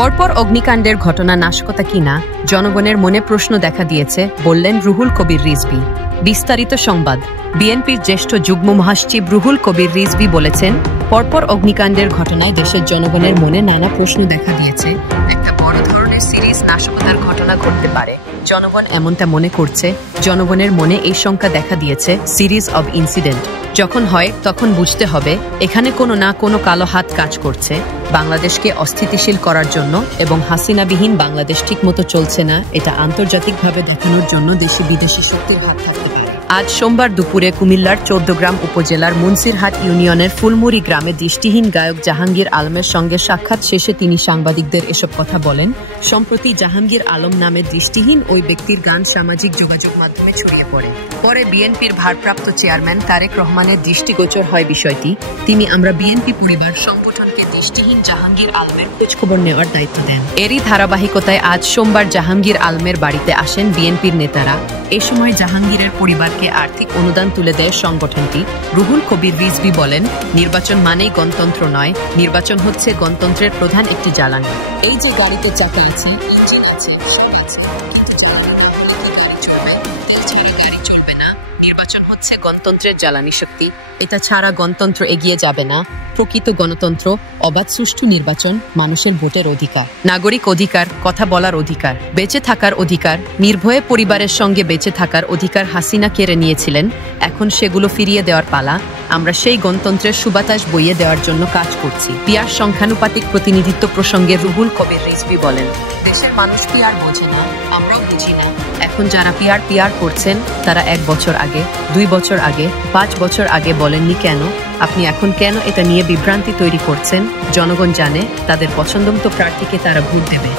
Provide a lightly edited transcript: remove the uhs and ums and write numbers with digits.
পরপর অগ্নিকাণ্ডের ঘটনা নাশকতা কিনা জনগণের মনে প্রশ্ন দেখা দিয়েছে, বললেন রুহুল কবির রিজভী। বিস্তারিত সংবাদ। বিএনপির জ্যেষ্ঠ যুগ্ম মহাসচিব রুহুল কবির রিজভী বলেছেন, পরপর অগ্নিকাণ্ডের ঘটনায় দেশের জনগণের মনে নানা প্রশ্ন দেখা দিয়েছে। একটা বড় ধরনের সিরিজ নাশকতার ঘটনা ঘটতে পারে, জনগণ এমনটা মনে করছে। জনগণের মনে এই শঙ্কা দেখা দিয়েছে, সিরিজ অব ইনসিডেন্ট যখন হয় তখন বুঝতে হবে এখানে কোনো না কোনো কালো হাত কাজ করছে বাংলাদেশকে অস্থিতিশীল করার জন্য, এবং হাসিনাবিহীন বাংলাদেশ ঠিকমতো চলছে না এটা আন্তর্জাতিকভাবে দেখানোর জন্য দেশি বিদেশি শক্তির হাত থাকতে পারে। আজ সোমবার দুপুরে কুমিল্লার চৌদ্দগ্রাম উপজেলার মুন্সিরহাট ইউনিয়নের ফুলমুড়ি গ্রামে দৃষ্টিহীন গায়ক জাহাঙ্গীর আলমের সঙ্গে সাক্ষাৎ শেষে তিনি সাংবাদিকদের এসব কথা বলেন। সম্প্রতি জাহাঙ্গীর আলম নামে দৃষ্টিহীন ওই ব্যক্তির গান সামাজিক যোগাযোগ মাধ্যমে ছড়িয়ে পড়ে। পরে বিএনপির ভারপ্রাপ্ত চেয়ারম্যান তারেক রহমানের দৃষ্টিগোচর হয় বিষয়টি। তিনি আমরা বিএনপি পরিবার সংগঠনকে দৃষ্টিহীন জাহাঙ্গীর আলমের খোঁজখবর নেওয়ার দায়িত্ব দেন। এরই ধারাবাহিকতায় আজ সোমবার জাহাঙ্গীর আলমের বাড়িতে আসেন বিএনপির নেতারা। এ সময় জাহাঙ্গীরের পরিবারকে আর্থিক অনুদান তুলে দেয় সংগঠনটি। রুহুল কবির রিজভী বলেন, নির্বাচন মানেই গণতন্ত্র নয়, নির্বাচন হচ্ছে গণতন্ত্রের প্রধান একটি জ্বালানি। এই যে গাড়িতে চাকা আছে, ইঞ্জিন আছে, গাড়ি চলবে না। নির্বাচন হচ্ছে গণতন্ত্রের জ্বালানি শক্তি, এটা ছাড়া গণতন্ত্র এগিয়ে যাবে না। প্রকৃত গণতন্ত্র অবাধ সুষ্ঠু নির্বাচন, মানুষের ভোটের অধিকার, নাগরিক অধিকার, কথা বলার অধিকার, বেঁচে থাকার অধিকার, নির্ভয়ে পরিবারের সঙ্গে বেঁচে থাকার অধিকার হাসিনা কেড়ে নিয়েছিলেন। এখন সেগুলো ফিরিয়ে দেওয়ার পালা। আমরা সেই গণতন্ত্রের সুবাতাস বইয়ে দেওয়ার জন্য কাজ করছি। পিয়ার সংখ্যানুপাতিক প্রতিনিধিত্ব প্রসঙ্গে রুহুল কবির রিজভী বলেন, দেশের মানুষ পিয়ার বোঝে না, আমরাও বুঝি না। এখন যারা পিয়ার করছেন তারা 1 বছর আগে, 2 বছর আগে, 5 বছর আগে বলেননি কেন? আপনি এখন কেন এটা নিয়ে বিভ্রান্তি তৈরি করছেন? জনগণ জানে তাদের পছন্দমতো প্রার্থীকে তারা ভোট দেবে।